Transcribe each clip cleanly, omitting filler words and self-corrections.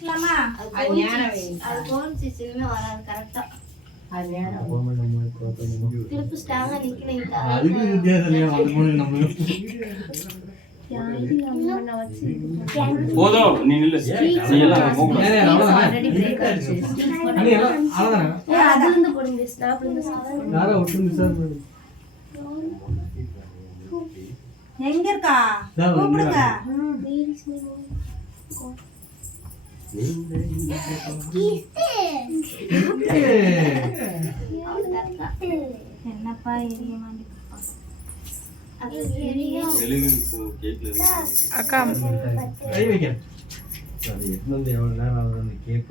வச்சுக்கலாமா? அது போன் சிஸ்டமே வராது கரெக்டா. அது நேரா திருப்பி ஸ்டாங்கா நிக்கலைங்க. அதுக்கு வித்தியாசம் அது மூணு நம்ம போதும் நீ நில்லு. நீ எல்லாம் போங்க. ஆல்ரெடி பிரேக் ஆச்சு. அண்ணி எல்லாம் அவ்வளவுதானே. அது வந்து போடுங்க ஸ்னாப்ல இருந்து சாதம். யாரோ ஒட்டு மிஸ் ஆகுது. எங்க இருக்கா? தான் கூப்பிடுங்க. என்னப்பா எரிய மாட்டேங்குது. அக்கா கை வைக்கிறேன். அது எத்தனை எவ்வளவு நேரம் ஆகுது அந்த கேக்க.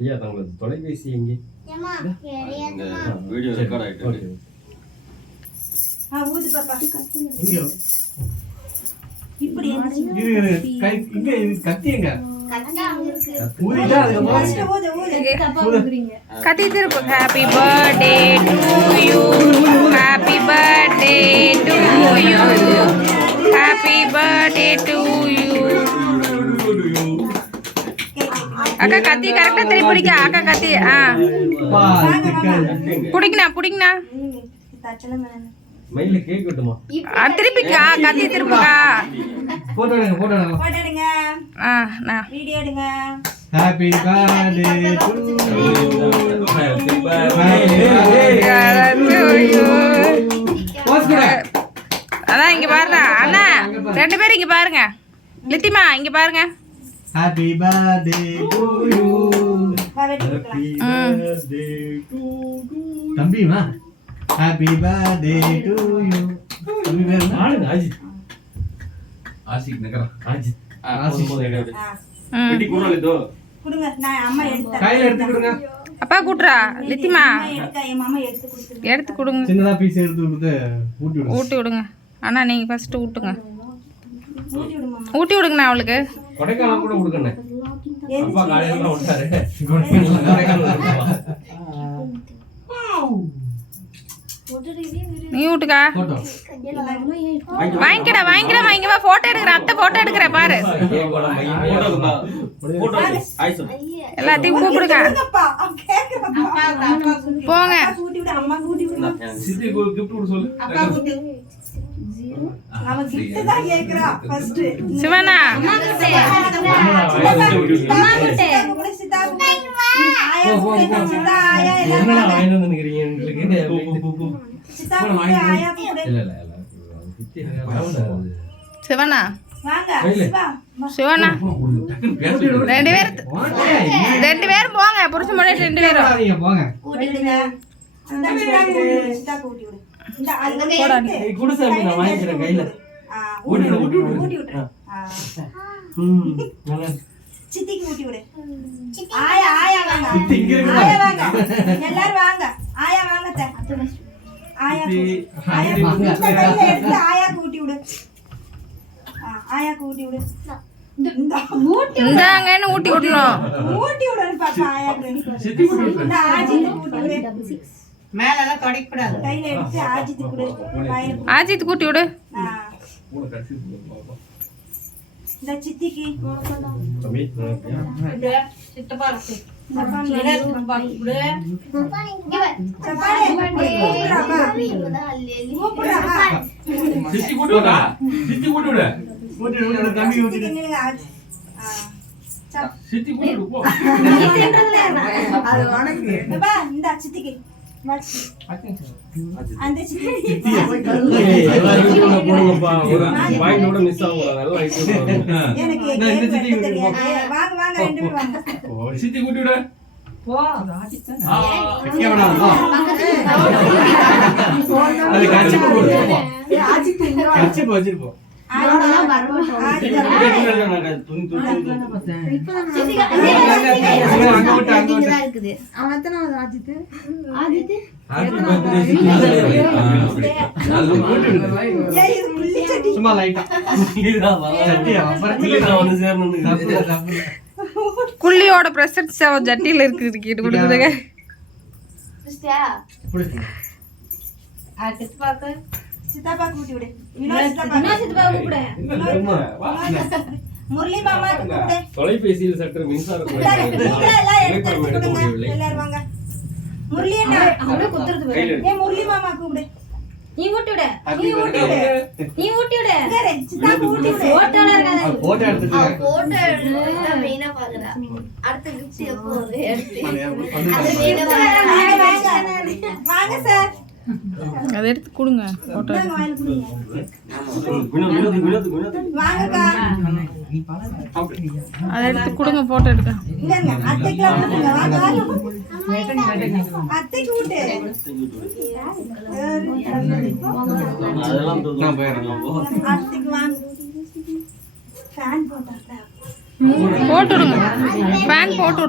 ஐயா தங்களது தொலைபேசி எங்கே? வீடியோ ரெக்கார்ட் ஆயிட்டு ஓகே. ஊது பாப்பா. இங்க இப்படி இரு கை இங்க கத்தி எங்க? ஊதிட்டா அதுக்கு ஊது ஊது. கத்தி திருப்பு. Happy birthday to you, happy birthday to you, happy birthday to you. அக்கா கத்தி கரெக்டா திருப்பி பிடிக்க. அக்கா கத்தி புடிங்கண்ணா. தச்சல மேல. மைல கேக் வெட்டுமா? திருப்பிக்கா கத்தி திருப்புக்கா. போட்டோ எடுங்க போட்டோடுங்க. நான் வீடியோ எடுங்க. Happy birthday to you. Pose கொடு. அதான் இங்க பாருங்க அண்ணா, ரெண்டு பேரும் இங்க பாருங்க. லித்திமா இங்க பாருங்க. Happy birthday to you. வெட்டி கொடுக்கலாம். ஹேப்பி பர்த்டே டு தம்பிமா. Happy birthday to you. தம்பி பேர் என்ன? அஜித். ஆசிக் நகரா. அஜித். வெட்டி குறல இதோ. கொடுங்க. நான் அம்மா எடுத்து கையில எடுத்து கொடுங்க. அப்பா கூட்டுறா. லித்திமா என் மாமா எடுத்து கொடுத்து எடுத்து கொடுங்க. சின்னதா பீஸ் எடுத்து கொடுத்து ஊட்டி விடுங்க. ஊட்டி விடுங்க அண்ணா. நீங்க ஃபர்ஸ்ட் ஊட்டுங்க. ஊட்டி விடு மாமா. ஊட்டி விடுங்கண்ணா அவளுக்கு. கொடைக்கானல் கூட கொடுக்கண்ணே. அப்பா காலையில தான் விட்டாரு. நீ ஊட்டுக்கா. போட்டோ. வாங்கிக்கடா இங்க வா. போட்டோ எடுக்கிறேன். அத்தை போட்டோ எடுக்கிறேன் பாரு. போட்டோ ஹாய் சொல்லு. எல்லாத்தையும் கூப்பிடுங்க. அப்பா கேக்குறப்பா. போங்க. ஊட்டி விடு. அம்மா ஊட்டி விடு. சித்தி கிஃப்ட் கொடு சொல்லு. அப்பா ஊட்டி. அவன் gift தான் கேக்குறா ஃபர்ஸ்ட். சிவனா என்னடா வாங்கிட்டு வந்து நிக்கிறீங்க உங்களுக்கு? இல்ல இல்ல இல்ல. சிவனா வாங்க. சிவனா டக்குன்னு பேச ரெண்டு பேரும் போங்க. புருஷன் முன்னாடி ரெண்டு பேரும் நீங்க போங்க. ஊட்டி விடுங்க. அந்த சித்தாக்கு ஊட்டி விடு. இந்த அந்த ஏய் குடு சாமி நான் வாங்கிக்கிறேன் கையில. ஊட்டி விடு. நல்லா சித்திக்கு ஊட்டி விடு. ஆயா வாங்க. சித்தி இங்க இருக்கு. ஆயா வாங்க. எல்லாரும் வாங்க. ஆயா வாங்க அத்தை. ஆயா வாங்க. எடுத்து ஆயாக்கு ஊட்டி விடு. ஆயாக்கு ஊட்டி விடு. இந்தாங்கன்னு ஊட்டி விடணும். ஊட்டி விடணும் பாப்பா ஆயாக்கு. சித்தி ஊட்டி விடு. இந்த ஆஜித்துக்கு ஊட்டி விடு. மேல எல்லாம் கடிக்க கூடாது. கையில எடுத்து ஆஜித்துக்கு கொடு. வாயில கொடு. ஆஜித் கூட்டி விடு. கூட கடைசி பாப்பா. இந்த சித்திக்கு தம்பி சித்தப்பா இருக்கு. சப்பாத்தி சித்தி கூட்டி விடா. சித்தி கூட்டி விடு. ஊட்டி விடு தம்பி ஊட்டி. சித்தி கூட்டி விடு போ. அது உனக்கு. இந்த சித்திக்கு அந்த சித்தி எல்லாரும் போடுங்கப்பா. ஒரு பாயிண்டோட மிஸ் ஆகும். நல்லா ஐட்டம். எனக்கு இந்த சித்தி தெரியாது. வாங்க வாங்க ரெண்டு பேரும் வாங்க. சித்தி கூட்டி விடு. போ. வைக்க வேணாமா? அது கட்சி போடு. கட்சி போச்சிரு போ. சும்மா லைட்டா குள்ளியோட பிரசன்ஸ் ஜட்டியில இருக்குது கொடுக்குதுங்க. சித்தப்பா கூட்டி விடு. வினோத் சித்தப்பா கூப்பிடு. முரளி மாமா கூப்பிடு. தொலைபேசியில் சற்று மின்சாரம் நீங்களே எல்லாம் எடுத்து கொடுங்க. எல்லாரும் வாங்க. முரளி அண்ணா அவளே குத்துறது பாரு. ஏய் முரளி மாமா கூப்பிடு. நீ ஊட்டி விடு. நீ ஊட்டி விடு. நீ ஊட்டி விடு. இங்க இரு, சித்தப்பா ஊட்டி விடு. போட்டோல இருக்காத. போட்டோ எடுத்துட்டு போட்டோ எடுத்து மெயினா பாக்குறா. அடுத்த கிஃப்ட் எப்போ வருது எடுத்து வாங்க சார். அதை எடுத்து கொடுங்க போட்டோ. இந்தாங்க, வாயில குடிங்க. வாங்கக்கா. அதை எடுத்து கொடுங்க போட்டோ எடுக்க. இந்தாங்க, அத்தைக்குலாம் கொடுங்க. வாங்க, வாங்க. அத்தைக்கு ஊட்டு. அத்தைக்கு வாங்க. ஃபேன் போட்டா போட்டு விடுங்க. ஃபேன் போட்டு விடுங்க.